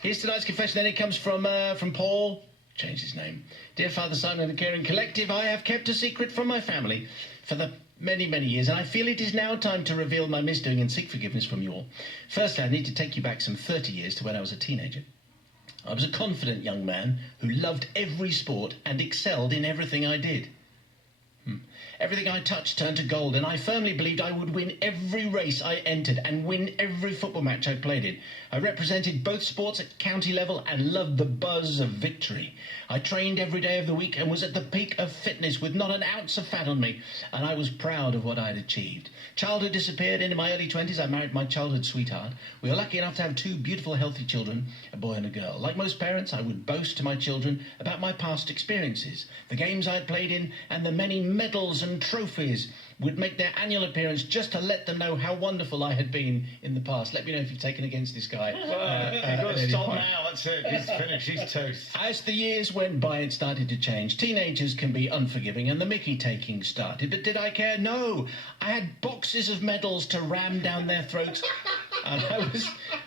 Here's tonight's confession, then it comes from Paul. Changed his name. Dear Father, Simon and the Caring Collective, I have kept a secret from my family for the many, many years, and I feel it is now time to reveal my misdoing and seek forgiveness from you all. Firstly, I need to take you back some 30 years to when I was a teenager. I was a confident young man who loved every sport and excelled in everything I did. Everything I touched turned to gold, and I firmly believed I would win every race I entered and win every football match I played in. I represented both sports at county level and loved the buzz of victory. I trained every day of the week and was at the peak of fitness with not an ounce of fat on me, and I was proud of what I had achieved. Childhood disappeared, and in my early 20s I married my childhood sweetheart. We were lucky enough to have two beautiful, healthy children, a boy and a girl. Like most parents, I would boast to my children about my past experiences, the games I had played in, and the many medals and trophies. Would make their annual appearance just to let them know how wonderful I had been in the past. Let me know if you've taken against this guy. You've got to stop now. That's it. He's finished. He's toast. As the years went by, it started to change. Teenagers can be unforgiving, and the mickey taking started. But did I care? No. I had boxes of medals to ram down their throats, and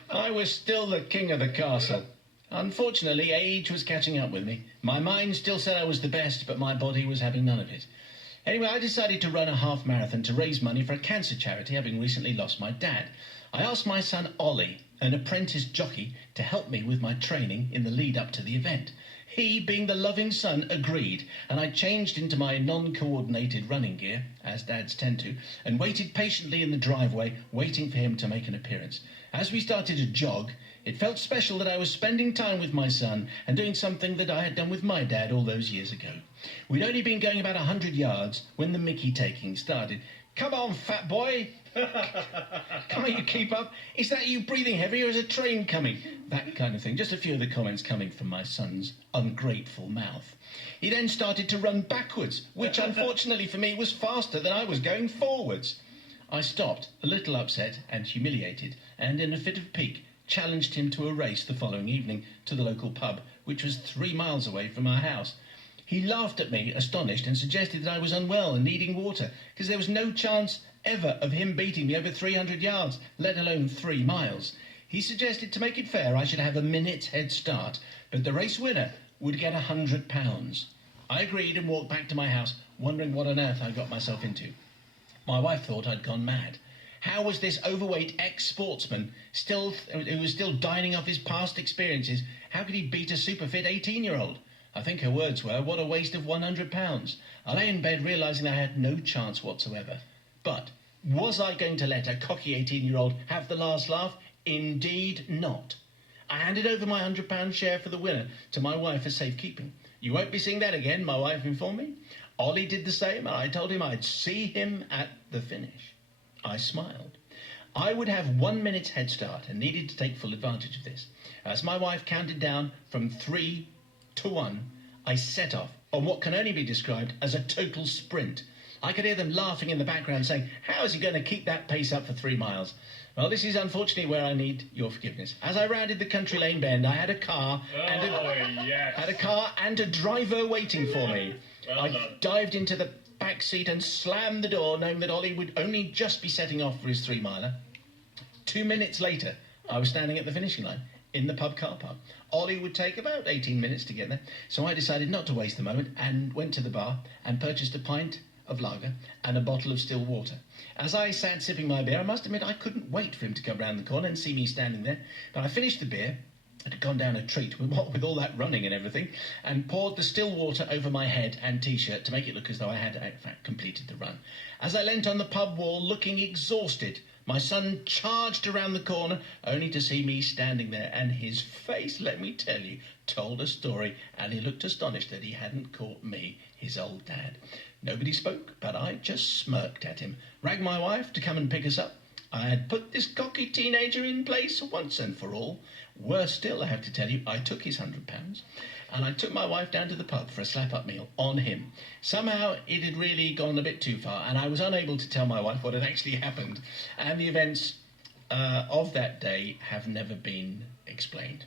I was still the king of the castle. Unfortunately, age was catching up with me. My mind still said I was the best, but my body was having none of it. Anyway, I decided to run a half marathon to raise money for a cancer charity, having recently lost my dad. I asked my son Ollie, an apprentice jockey, to help me with my training in the lead up to the event. He, being the loving son, agreed, and I changed into my non-coordinated running gear, as dads tend to, and waited patiently in the driveway, waiting for him to make an appearance. As we started to jog, it felt special that I was spending time with my son and doing something that I had done with my dad all those years ago. We'd only been going about 100 yards when the mickey taking started. Come on, fat boy. Can't you keep up? Is that you breathing heavy, or is a train coming? That kind of thing. Just a few of the comments coming from my son's ungrateful mouth. He then started to run backwards, which unfortunately for me was faster than I was going forwards. I stopped, a little upset and humiliated, and in a fit of pique, challenged him to a race the following evening to the local pub, which was 3 miles away from our house. He laughed at me, astonished, and suggested that I was unwell and needing water, because there was no chance ever of him beating me over 300 yards, let alone 3 miles. He suggested to make it fair I should have a minute's head start, but the race winner would get £100. I agreed and walked back to my house, wondering what on earth I got myself into. My wife thought I'd gone mad. How was this overweight ex-sportsman who was still dining off his past experiences, how could he beat a super-fit 18-year-old? I think her words were, what a waste of £100. I lay in bed realising I had no chance whatsoever. But was I going to let a cocky 18-year-old have the last laugh? Indeed not. I handed over my £100 share for the winner to my wife for safekeeping. You won't be seeing that again, my wife informed me. Ollie did the same, and I told him I'd see him at the finish. I smiled. I would have 1 minute's head start and needed to take full advantage of this. As my wife counted down from 3 to 1, I set off on what can only be described as a total sprint. I could hear them laughing in the background saying, how is he going to keep that pace up for 3 miles? Well, this is unfortunately where I need your forgiveness. As I rounded the country lane bend, I had a car and a driver waiting for me. I dived into the back seat and slammed the door, knowing that Ollie would only just be setting off for his 3-miler. 2 minutes later, I was standing at the finishing line in the pub car park. Ollie would take about 18 minutes to get there, so I decided not to waste the moment and went to the bar and purchased a pint of lager and a bottle of still water. As I sat sipping my beer, I must admit I couldn't wait for him to come round the corner and see me standing there, but I finished the beer. It had gone down a treat with all that running and everything, and poured the still water over my head and T-shirt to make it look as though I had, in fact, completed the run. As I leant on the pub wall, looking exhausted, my son charged around the corner, only to see me standing there, and his face, let me tell you, told a story, and he looked astonished that he hadn't caught me, his old dad. Nobody spoke, but I just smirked at him, ragged my wife to come and pick us up. I had put this cocky teenager in place once and for all. Worse still, I have to tell you, I took his £100 and I took my wife down to the pub for a slap-up meal on him. Somehow it had really gone a bit too far, and I was unable to tell my wife what had actually happened, and the events of that day have never been explained.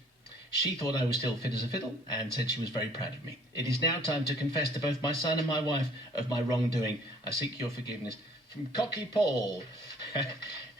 She thought I was still fit as a fiddle and said she was very proud of me. It is now time to confess to both my son and my wife of my wrongdoing. I seek your forgiveness. From Cocky Paul,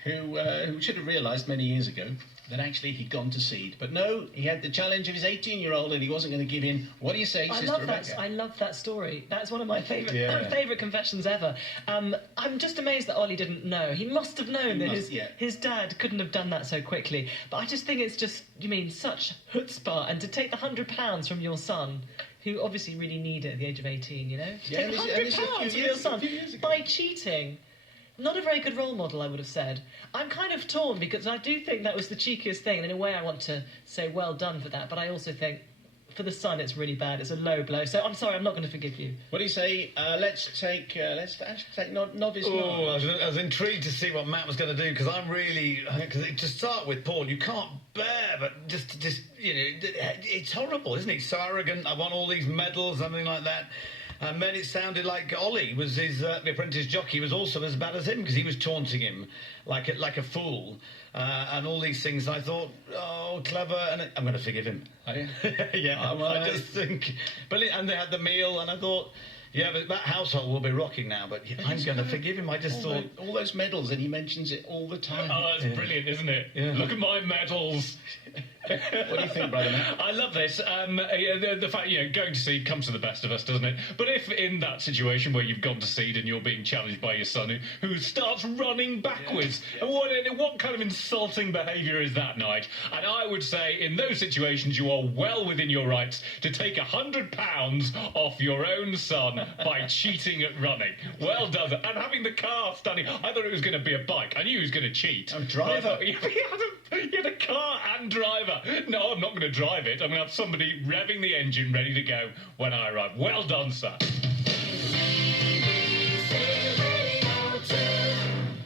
who should have realised many years ago that actually he'd gone to seed. But no, he had the challenge of his 18-year-old and he wasn't going to give in. What do you say, Sister Rebecca? I love that story. That's one of my favourite confessions ever. I'm just amazed that Ollie didn't know. He must have known his dad couldn't have done that so quickly. But I just think it's just, such chutzpah. And to take the £100 from your son, who obviously really need it at the age of 18, To take £100 from your son by cheating. Not a very good role model, I would have said. I'm kind of torn because I do think that was the cheekiest thing. And in a way, I want to say well done for that. But I also think for the son, it's really bad. It's a low blow. So I'm sorry, I'm not going to forgive you. What do you say? Let's take novice. Oh, I was intrigued to see what Matt was going to do because to start with, Paul, you can't bear, but just it's horrible, isn't it? So arrogant. I want all these medals, something like that. And then it sounded like Ollie was his the apprentice jockey was also as bad as him because he was taunting him like a fool and all these things. I thought, oh, clever, and I'm going to forgive him. Are you? Yeah, I just think. But and they had the meal, and I thought. Yeah, but that household will be rocking now, but I'm going to forgive him. I just thought... all those medals, and he mentions it all the time. Oh, it's brilliant, isn't it? Yeah. Look at my medals. What do you think, brother Matt? I love this. The fact, going to seed comes to the best of us, doesn't it? But if in that situation where you've gone to seed and you're being challenged by your son who starts running backwards, what kind of insulting behaviour is that, Nige? And I would say in those situations you are well within your rights to take £100 off your own son by cheating at running. Well done. And having the car standing... I thought it was going to be a bike. I knew he was going to cheat. A driver. You had a car and driver. No, I'm not going to drive it. I'm going to have somebody revving the engine ready to go when I arrive. Well done, sir.